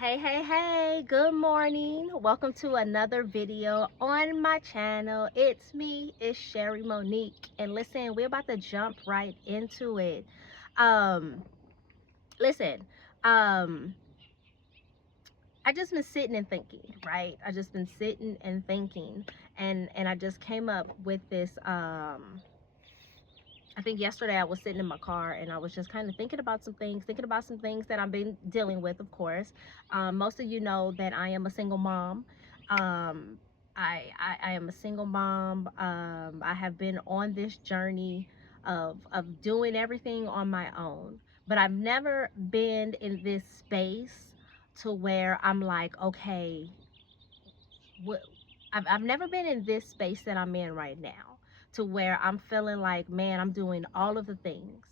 Hey, good morning. Welcome to another video on my channel. It's me, it's Sherry Monique. And listen, we're about to jump right into it. Um, listen, um, I just been sitting and thinking, right? I just been sitting and thinking and I just came up with this I think yesterday I was sitting in my car and I was just kind of thinking about some things that I've been dealing with, of course. Most of you know that I am a single mom. Um, I am a single mom. I have been on this journey of doing everything on my own, but I've never been in this space to where I'm like, okay, what I've never been in this space that I'm in right now to where I'm feeling like, man, I'm doing all of the things.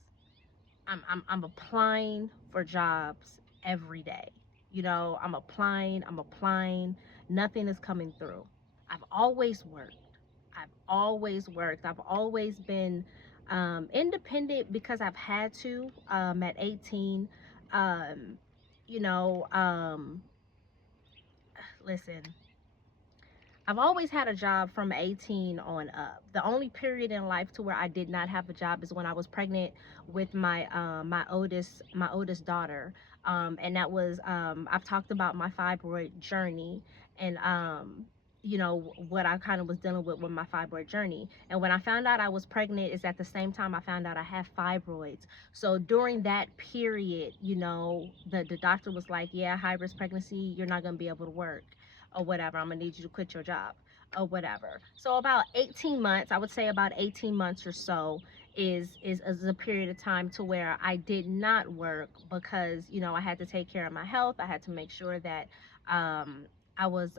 I'm applying for jobs every day. You know, I'm applying, nothing is coming through. I've always worked. I've always been independent because I've had to at 18. Um, you know, listen, I've always had a job from 18 on up. The only period in life to where I did not have a job is when I was pregnant with my oldest daughter. And that was I've talked about my fibroid journey and you know what I kind of was dealing with my fibroid journey. And when I found out I was pregnant is at the same time I found out I had fibroids. So during that period, you know, the doctor was like, yeah, high risk pregnancy, you're not gonna be able to work or whatever. I'm gonna need you to quit your job or whatever. So about 18 months, I would say about 18 months or so is a period of time to where I did not work because, you know, I had to take care of my health. I had to make sure that um, I was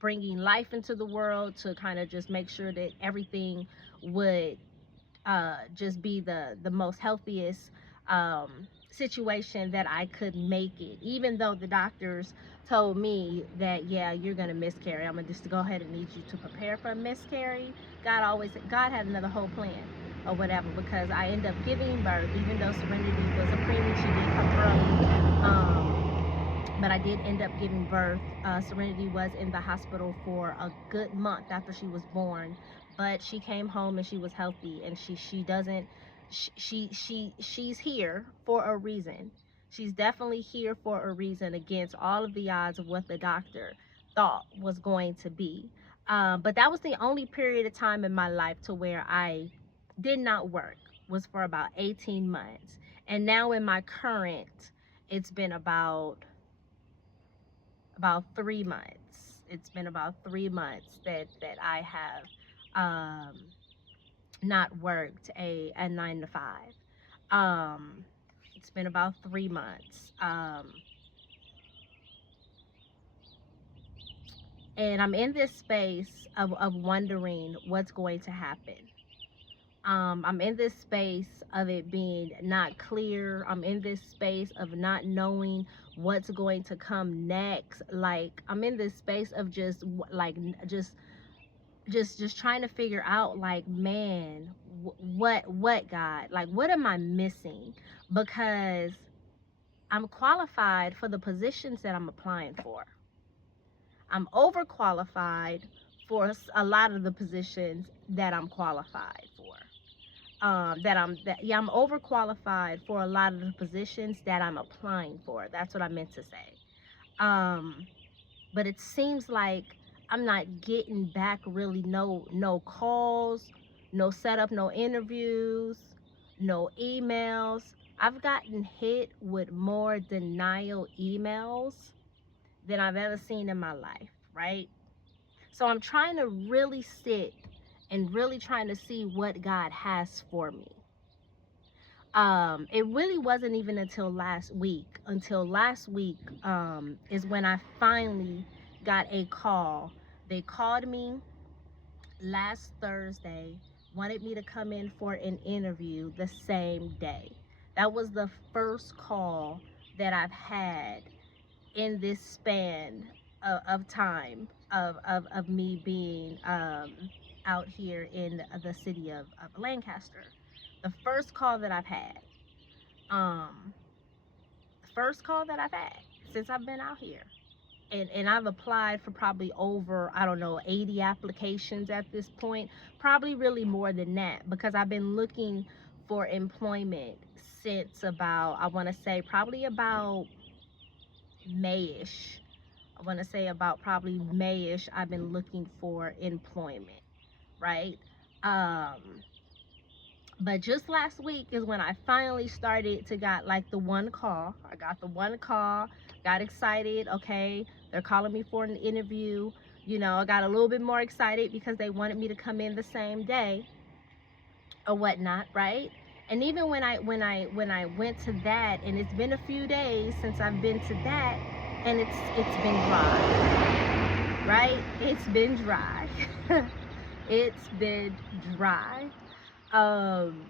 bringing life into the world to kind of just make sure that everything would just be the most healthiest situation that I could make it. Even though the doctors told me that, yeah, you're gonna miscarry. I'm gonna just go ahead and need you to prepare for a miscarry. God had another whole plan or whatever because I ended up giving birth, even though Serenity was a preemie, she did come early. But I did end up giving birth. Serenity was in the hospital for a good month after she was born, but she came home and she was healthy, and she doesn't she's here for a reason. She's definitely here for a reason against all of the odds of what the doctor thought was going to be. But that was the only period of time in my life to where I did not work, was for about 18 months. And now in my current, it's been about 3 months. It's been about 3 months that I have um, not worked a 9 to 5. It's been about 3 months. And I'm in this space of wondering what's going to happen. I'm in this space of it being not clear. I'm in this space of not knowing what's going to come next. Like, I'm in this space of just like just trying to figure out, like, man, what God, like, what am I missing? Because I'm qualified for the positions that I'm applying for. I'm overqualified for a lot of the positions that I'm qualified for. I'm overqualified for a lot of the positions that I'm applying for. That's what I meant to say. But it seems like I'm not getting back really no calls, no setup, no interviews, no emails. I've gotten hit with more denial emails than I've ever seen in my life, right? So I'm trying to really sit and really trying to see what God has for me. It really wasn't even until last week is when I finally got a call. They called me last Thursday, wanted me to come in for an interview the same day. That was the first call that I've had in this span of time of me being out here in the city of Lancaster. The first call that I've had. Um, first call that I've had since I've been out here. And I've applied for probably over, I don't know, 80 applications at this point, probably really more than that, because I've been looking for employment since about, I want to say probably about Mayish. I want to say about probably Mayish, I've been looking for employment, right? Um, but just last week is when I finally started to got like the one call. I got the one call, got excited. Okay, they're calling me for an interview. You know, I got a little bit more excited because they wanted me to come in the same day or whatnot, right? And even when I went to that, and it's been a few days since I've been to that, and it's been dry, right? It's been dry. It's been dry. Um,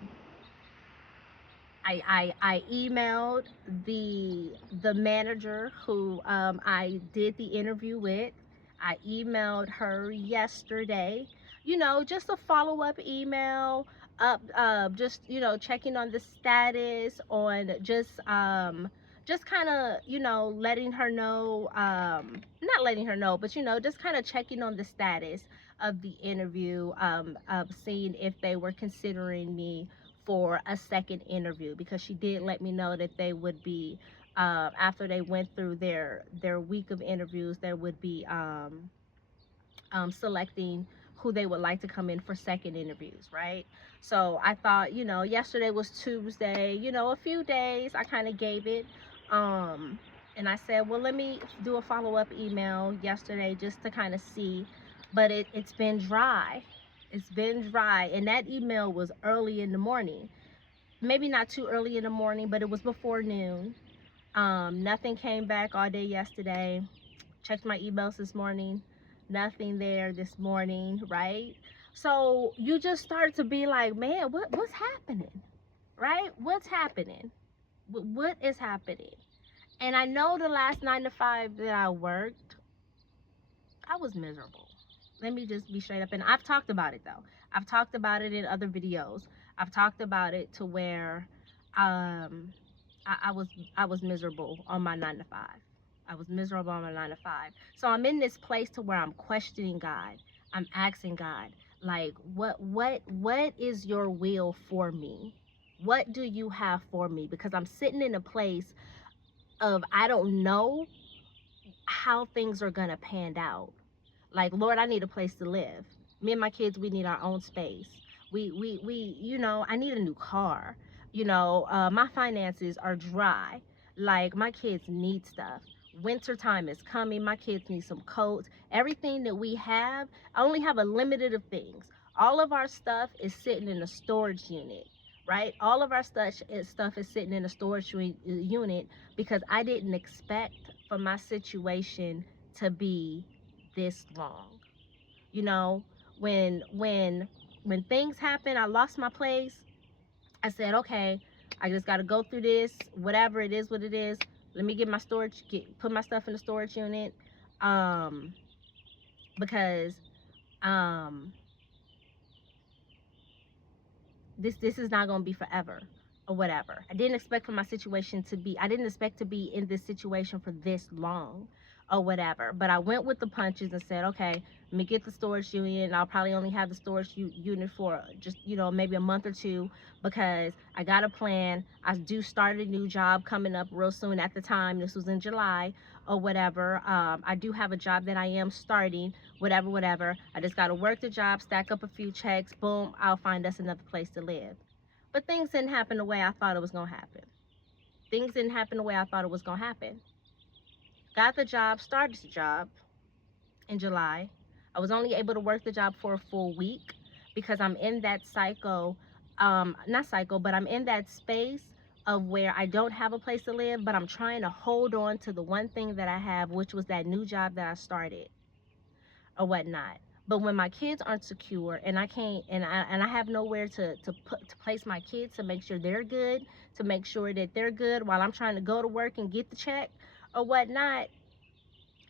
I emailed the manager who I did the interview with. I emailed her yesterday, just a follow-up email, just checking on the status, on just kind of letting her know, not letting her know, but just kind of checking on the status of the interview, of seeing if they were considering me for a second interview, because she did let me know that they would be, after they went through their week of interviews, there would be selecting who they would like to come in for second interviews, right? So I thought, yesterday was Tuesday, a few days, I kind of gave it. And I said, well, let me do a follow-up email yesterday just to kind of see. But it's been dry. It's been dry. And that email was early in the morning. Maybe not too early in the morning, but it was before noon. Nothing came back all day yesterday. Checked my emails this morning. Nothing there this morning, right? So you just start to be like, man, what's happening, right? What's happening? What is happening? And I know the last 9 to 5 that I worked, I was miserable. Let me just be straight up. And I've talked about it though. I've talked about it in other videos. I've talked about it to where I was miserable on my 9 to 5. I was miserable on my 9 to 5. So I'm in this place to where I'm questioning God. I'm asking God, like, what is your will for me? What do you have for me? Because I'm sitting in a place of, I don't know how things are gonna pan out. Like, Lord, I need a place to live. Me and my kids, we need our own space. I need a new car. My finances are dry. Like, my kids need stuff. Winter time is coming. My kids need some coats. Everything that we have, I only have a limited of things. All of our stuff is sitting in a storage unit, right? All of our stuff is sitting in a storage unit because I didn't expect for my situation to be this long. You know, when things happen, I lost my place. I said, okay, I just got to go through this, whatever it is, what it is. Let me get my storage, put my stuff in the storage unit, because this is not going to be forever or whatever. I didn't expect for my situation to be, I didn't expect to be in this situation for this long or whatever. But I went with the punches and said, okay, let me get the storage unit. And I'll probably only have the storage unit for just, maybe a month or two, because I got a plan. I do start a new job coming up real soon. At the time, this was in July or whatever. I do have a job that I am starting, whatever. I just got to work the job, stack up a few checks, boom, I'll find us another place to live. But things didn't happen the way I thought it was going to happen. Things didn't happen the way I thought it was going to happen. Got the job, started the job in July. I was only able to work the job for a full week because I'm in that I'm in that space of where I don't have a place to live, but I'm trying to hold on to the one thing that I have, which was that new job that I started or whatnot. But when my kids aren't secure and I can't, and I have nowhere to place my kids, to make sure they're good, to make sure that they're good while I'm trying to go to work and get the check or whatnot,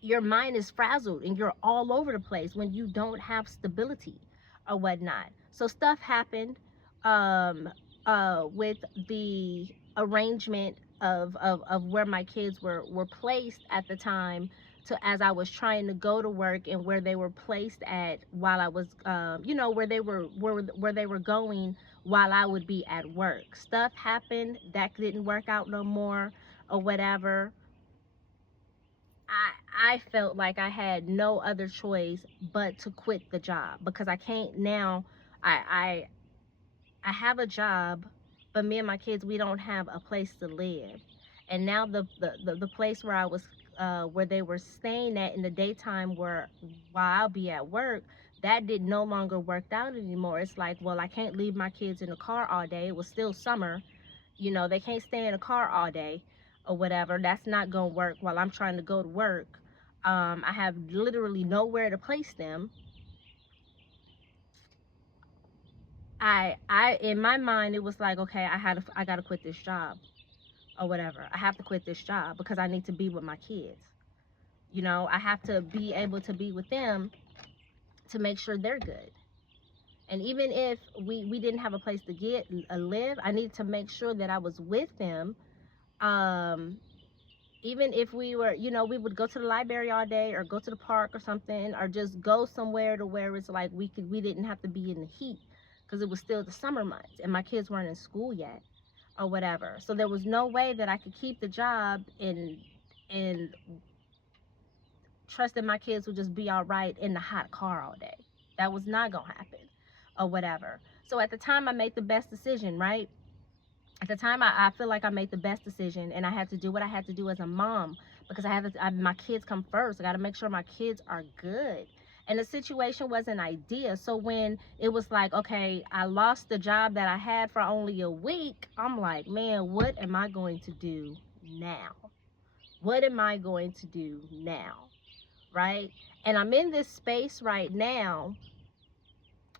your mind is frazzled and you're all over the place when you don't have stability or whatnot. So stuff happened with the arrangement of where my kids were placed at the time, to as I was trying to go to work, and where they were placed at while I was where they were going while I would be at work. Stuff happened that didn't work out no more, or whatever. I felt like I had no other choice but to quit the job, because I can't now. I I have a job, but me and my kids, we don't have a place to live. And now the place where I was where they were staying at in the daytime, where while I'll be at work, that did no longer work out anymore. It's like, well, I can't leave my kids in the car all day. It was still summer, they can't stay in a car all day or whatever. That's not gonna work while I'm trying to go to work. I have literally nowhere to place them. I in my mind, it was like, okay, I gotta quit this job or whatever. I have to quit this job because I need to be with my kids. I have to be able to be with them to make sure they're good. And even if we didn't have a place to live, I needed to make sure that I was with them. Um, Even if we were, we would go to the library all day, or go to the park or something, or just go somewhere to where it's like we didn't have to be in the heat, because it was still the summer months and my kids weren't in school yet or whatever. So there was no way that I could keep the job and trust that my kids would just be all right in the hot car all day. That was not gonna happen or whatever. So at the time, I made the best decision, right? At the time, I feel like I made the best decision, and I had to do what I had to do as a mom, because my kids come first. I got to make sure my kids are good. And the situation wasn't ideal. So when it was like, okay, I lost the job that I had for only a week, I'm like, man, what am I going to do now? What am I going to do now? Right? And I'm in this space right now.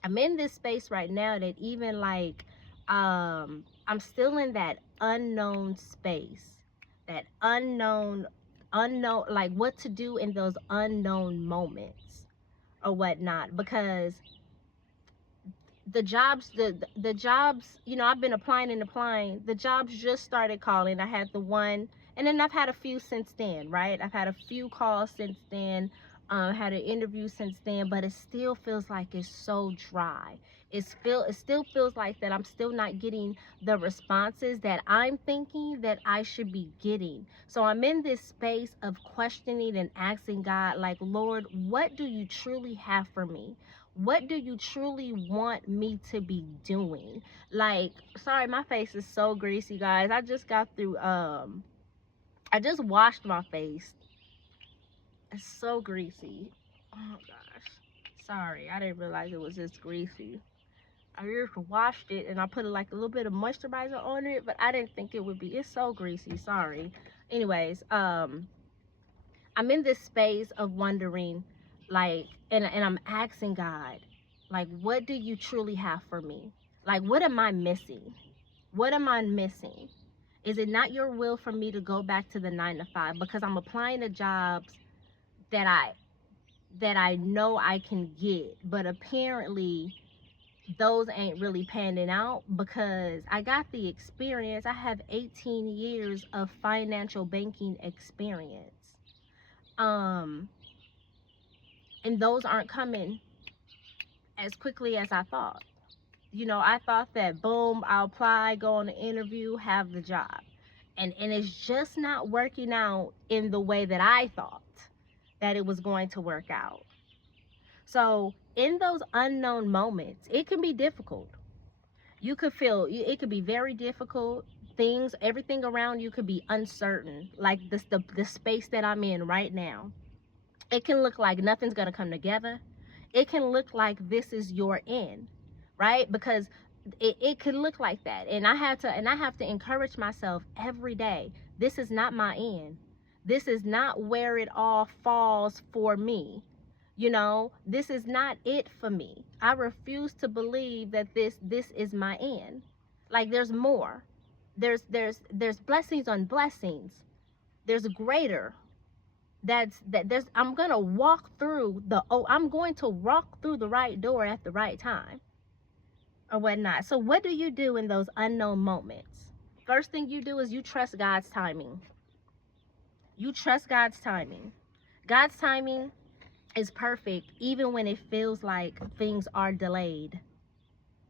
That even like, I'm still in that unknown space, that unknown, like what to do in those unknown moments or whatnot, because the jobs, I've been applying and applying. The jobs just started calling. I had the one, and then I've had a few since then, right? I've had a few calls since then, had an interview since then, but it still feels like it's so dry. It still feels like that I'm still not getting the responses that I'm thinking that I should be getting. So I'm in this space of questioning and asking God, like, Lord, what do you truly have for me? What do you truly want me to be doing? Like, sorry, my face is so greasy, guys. I just got through I just washed my face. It's so greasy. Oh gosh. Sorry, I didn't realize it was this greasy. I just washed it and I put like a little bit of moisturizer on it, but I didn't think it would be. It's so greasy. Sorry. Anyways, I'm in this space of wondering, like, and I'm asking God, like, what do you truly have for me? Like, what am I missing? What am I missing? Is it not your will for me to go back to the 9 to 5? Because I'm applying to jobs that I know I can get, but apparently those ain't really panning out, because I got the experience. I have 18 years of financial banking experience. And those aren't coming as quickly as I thought. I thought that boom, I'll apply, go on the interview, have the job. And it's just not working out in the way that I thought that it was going to work out. So in those unknown moments, it can be difficult. You could feel it could be very difficult. Everything around you could be uncertain. Like the space that I'm in right now. It can look like nothing's gonna come together. It can look like this is your end, right? Because it could look like that. And I have to encourage myself every day. This is not my end. This is not where it all falls for me. This is not it for me. I refuse to believe that this is my end. Like, there's more. There's blessings on blessings. There's greater. I'm going to walk through the right door at the right time or whatnot. So what do you do in those unknown moments? first thing you do is you trust God's timing. You trust God's timing. God's timing is perfect even when it feels like things are delayed.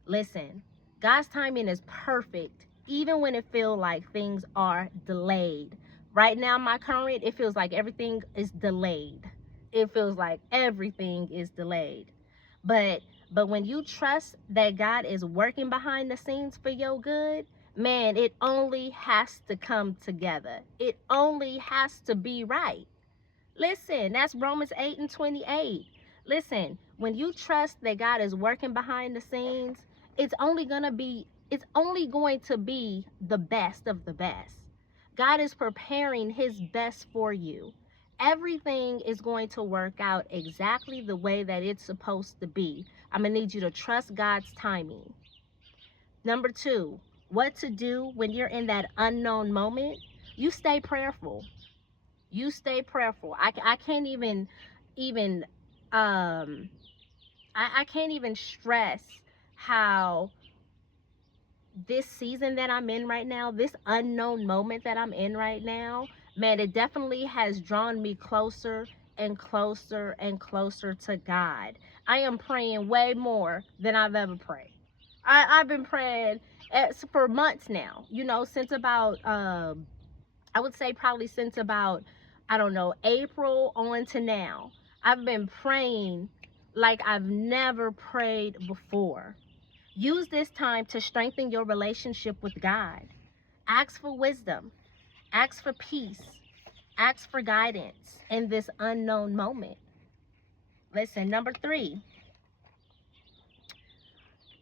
Listen, God's timing is perfect even when it feels like things are delayed. Right now, my current, it feels like everything is delayed. It feels like everything is delayed. But when you trust that God is working behind the scenes for your good, man, it only has to come together. It only has to be right. Listen, that's Romans 8:28. Listen, when you trust that God is working behind the scenes, it's only going to be the best of the best. God is preparing his best for you. Everything is going to work out exactly the way that it's supposed to be. I'm going to need you to trust God's timing. Number 2, what to do when you're in that unknown moment? You stay prayerful. You stay prayerful. I can't even I can't even stress how this season that I'm in right now, this unknown moment that I'm in right now, man, it definitely has drawn me closer and closer and closer to God. I am praying way more than I've ever prayed. I've been praying for months now, you know, since about I would say probably since about, I don't know, April on to now. I've been praying like I've never prayed before. Use this time to strengthen your relationship with God. Ask for wisdom, ask for peace, ask for guidance in this unknown moment. Listen, number 3,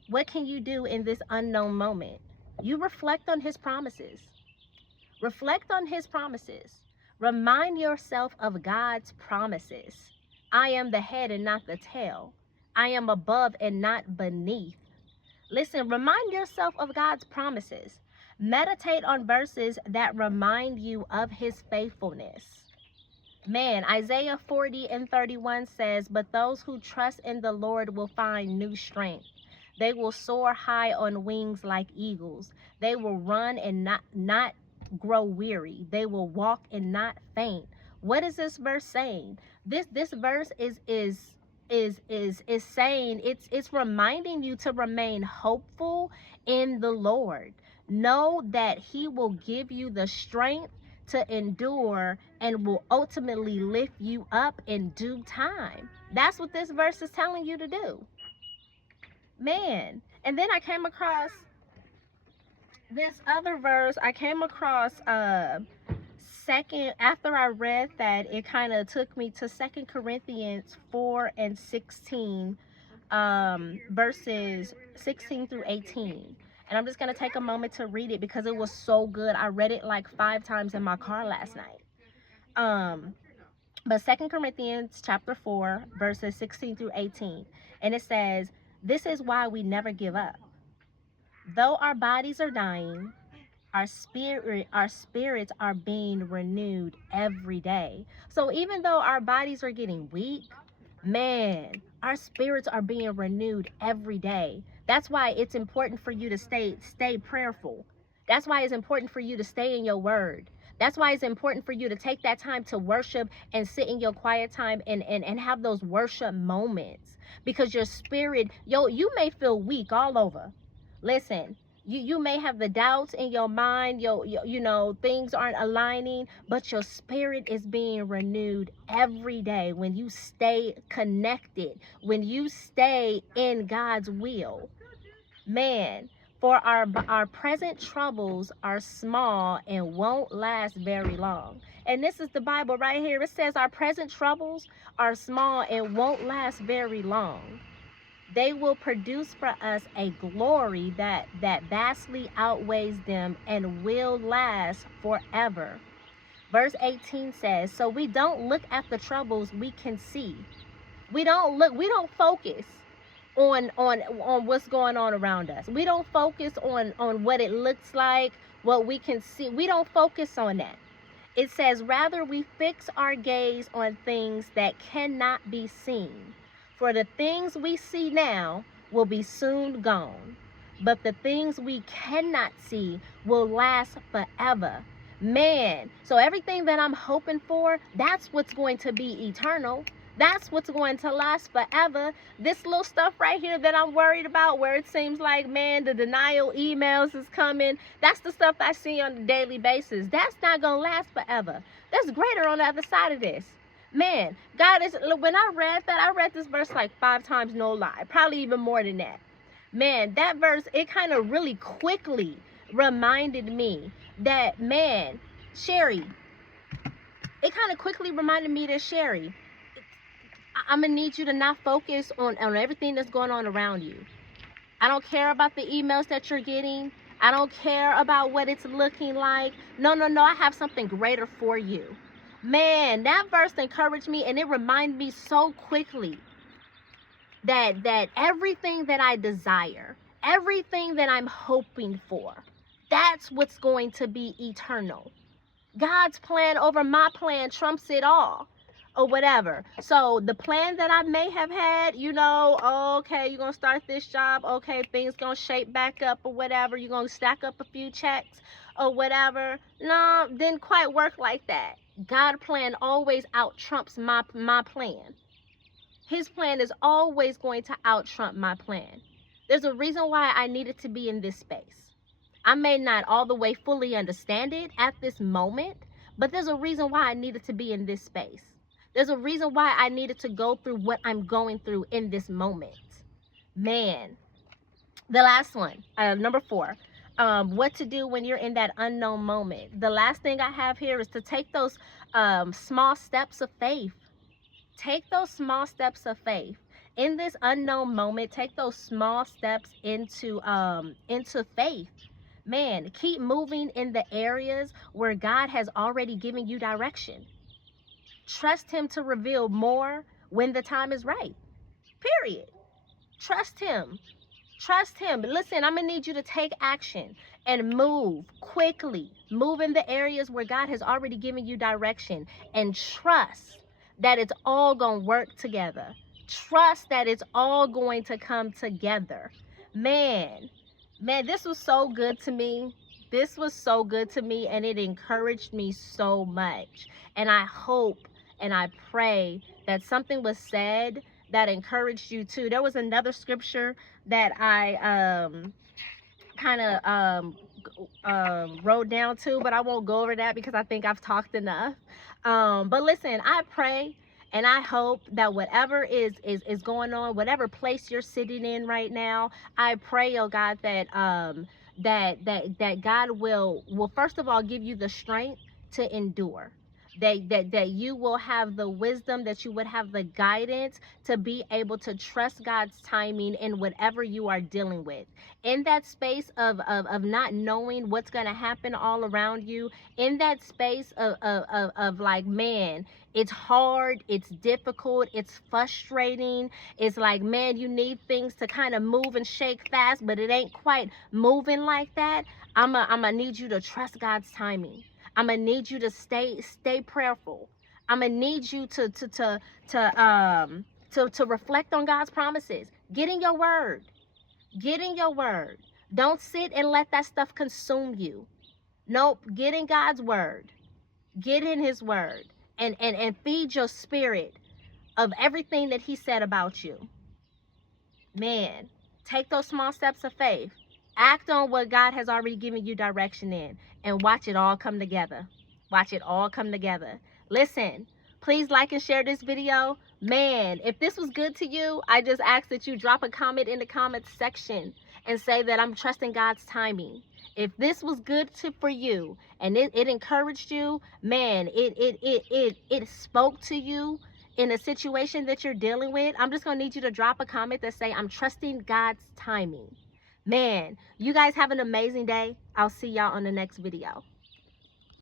what can you do in this unknown moment? You reflect on his promises. Reflect on his promises. Remind yourself of God's promises. I am the head and not the tail. I am above and not beneath. Listen, remind yourself of God's promises. Meditate on verses that remind you of his faithfulness. Man, Isaiah 40:31 says, but those who trust in the Lord will find new strength. They will soar high on wings like eagles. They will run and not grow weary. They will walk and not faint. What is this verse saying? This verse is saying, it's reminding you to remain hopeful in the Lord. Know that he will give you the strength to endure and will ultimately lift you up in due time. That's what this verse is telling you to do. Man, and then I came across this other verse. I came across second, after I read that, it kind of took me to 2 Corinthians 4:16, verses 16 through 18. And I'm just going to take a moment to read it because it was so good. I read it like 5 times in my car last night. But 2 Corinthians chapter 4, verses 16 through 18. And it says, this is why we never give up. Though our bodies are dying, our spirits are being renewed every day. So even though our bodies are getting weak, man, our spirits are being renewed every day. That's why it's important for you to stay prayerful. That's why it's important for you to stay in your word. That's why it's important for you to take that time to worship and sit in your quiet time and have those worship moments. Because your spirit, you may feel weak all over. Listen, you may have the doubts in your mind, you know, things aren't aligning, but your spirit is being renewed every day when you stay connected, when you stay in God's will. Man, for our present troubles are small and won't last very long. And this is the Bible right here. It says our present troubles are small and won't last very long. They will produce for us a glory that vastly outweighs them and will last forever. Verse 18 says, so we don't look at the troubles we can see. We don't focus on what's going on around us. We don't focus on what it looks like, what we can see. We don't focus on that. It says, rather we fix our gaze on things that cannot be seen. For the things we see now will be soon gone. but the things we cannot see will last forever. Man, so everything that I'm hoping for, that's what's going to be eternal. That's what's going to last forever. This little stuff right here that I'm worried about, where it seems like, man, the denial emails is coming, that's the stuff I see on a daily basis. That's not going to last forever. There's greater on the other side of this. Man, God is, when I read this verse like 5 times, no lie, probably even more than that. Man, that verse, it kind of really quickly reminded me that, man, Sherry, it kind of quickly reminded me that, Sherry, I'm going to need you to not focus on everything that's going on around you. I don't care about the emails that you're getting. I don't care about what it's looking like. No, I have something greater for you. Man, that verse encouraged me, and it reminded me so quickly that everything that I desire, everything that I'm hoping for, that's what's going to be eternal. God's plan over my plan trumps it all, or whatever. So the plan that I may have had, you know, okay, you're going to start this job, okay, things going to shape back up or whatever, you're going to stack up a few checks or whatever. No, didn't quite work like that. God's plan always out trumps my plan. His plan is always going to out trump my plan. There's a reason why I needed to be in this space. I may not all the way fully understand it at this moment, but there's a reason why I needed to be in this space. There's a reason why I needed to go through what I'm going through in this moment. Man, the last one, number 4, what to do when you're in that unknown moment. The last thing I have here is to take those small steps of faith. Take those small steps of faith. In this unknown moment, take those small steps into faith. Man, keep moving in the areas where God has already given you direction. Trust him to reveal more when the time is right. Period. Trust him. Trust him. Listen, I'm going to need you to take action and move quickly. Move in the areas where God has already given you direction, and trust that it's all going to work together. Trust that it's all going to come together. Man, this was so good to me. This was so good to me, and it encouraged me so much. And I hope and I pray that something was said that encouraged you too. There was another scripture that I kind of wrote down too, but I won't go over that because I think I've talked enough. But listen, I pray and I hope that whatever is going on, whatever place you're sitting in right now, I pray, oh God, that that God will first of all give you the strength to endure. That you will have the wisdom, that you would have the guidance to be able to trust God's timing in whatever you are dealing with. In that space of not knowing what's going to happen all around you, in that space of like, man, it's hard, it's difficult, it's frustrating. It's like, man, you need things to kind of move and shake fast, but it ain't quite moving like that. I'm gonna need you to trust God's timing. I'm gonna need you to stay prayerful. I'm gonna need you to reflect on God's promises. Get in your word. Get in your word. Don't sit and let that stuff consume you. Nope. Get in God's word. Get in his word and feed your spirit of everything that he said about you. Man, take those small steps of faith. Act on what God has already given you direction in, and watch it all come together. Watch it all come together. Listen, please like and share this video. Man, if this was good to you, I just ask that you drop a comment in the comments section and say that I'm trusting God's timing. If this was good for you and it encouraged you, man, it spoke to you in a situation that you're dealing with, I'm just going to need you to drop a comment that say, I'm trusting God's timing. Man, you guys have an amazing day. I'll see y'all on the next video.